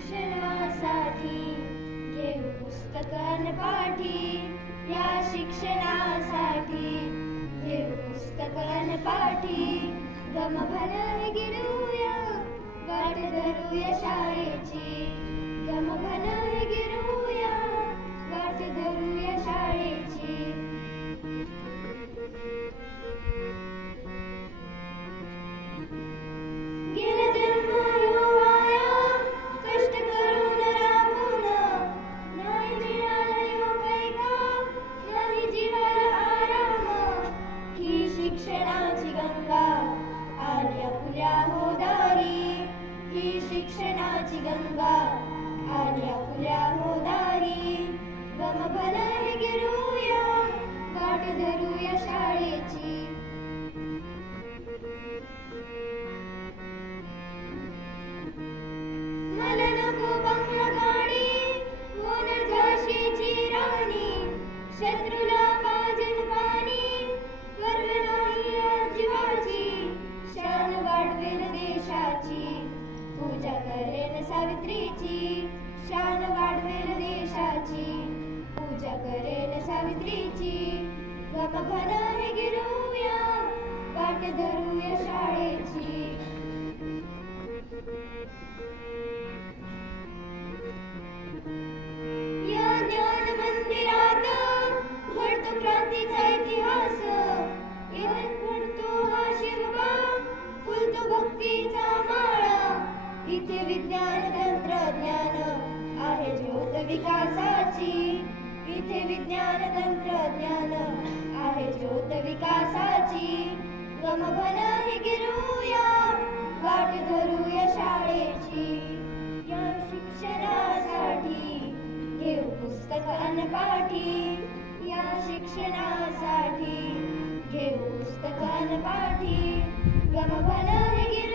शिक्षणासाठी घेऊ पुस्तकन पाठी, या शिक्षणासाठी घेऊ पुस्तकन पाठी. गमभन गिरूया वाट धरूया शाळेची, गमभन गिरूया वाट धरूया शाळेची. गेला जन्म ह्यो वाया, कष्ट करून राबून, नाही मिळाला ह्यो पैका, नाही जीवाला आराम. ही शिक्षणाची गंगा आली आपुल्या हो दारी, ही शिक्षणाची गंगा आली आपुल्या हो दारी. गमभन गिरूया वाट धरूया शाळेची. मला नको बंगला गाडी, होणार झाशीची राणी, शत्रूला पाजन पाणी, गर्व नाही या जीवाची. शान वाढवेल देशाची, पूजा करेन सावित्रीची, शान वाढवेल देशाची, पूजा करेन सावित्रीची. गमभन गिरूया वाट धरूया शाळेची. या ज्ञान मंदिरात घडतो क्रांतीचा इतिहास, इथे घडतो हा शिवबा, फुलतो भक्तीचा माळा. इथे विज्ञान तंत्रज्ञान आहे ज्योत विकासाची, इथे विज्ञान तंत्रज्ञान आहे ज्योत विकासाची. गमभन गिरूया वाट धरूया शाळेची, या शिक्षणासाठी घेऊ पुस्तकन पाठी, या शिक्षणासाठी घेऊ पुस्तकन पाठी. गमभन गिरूया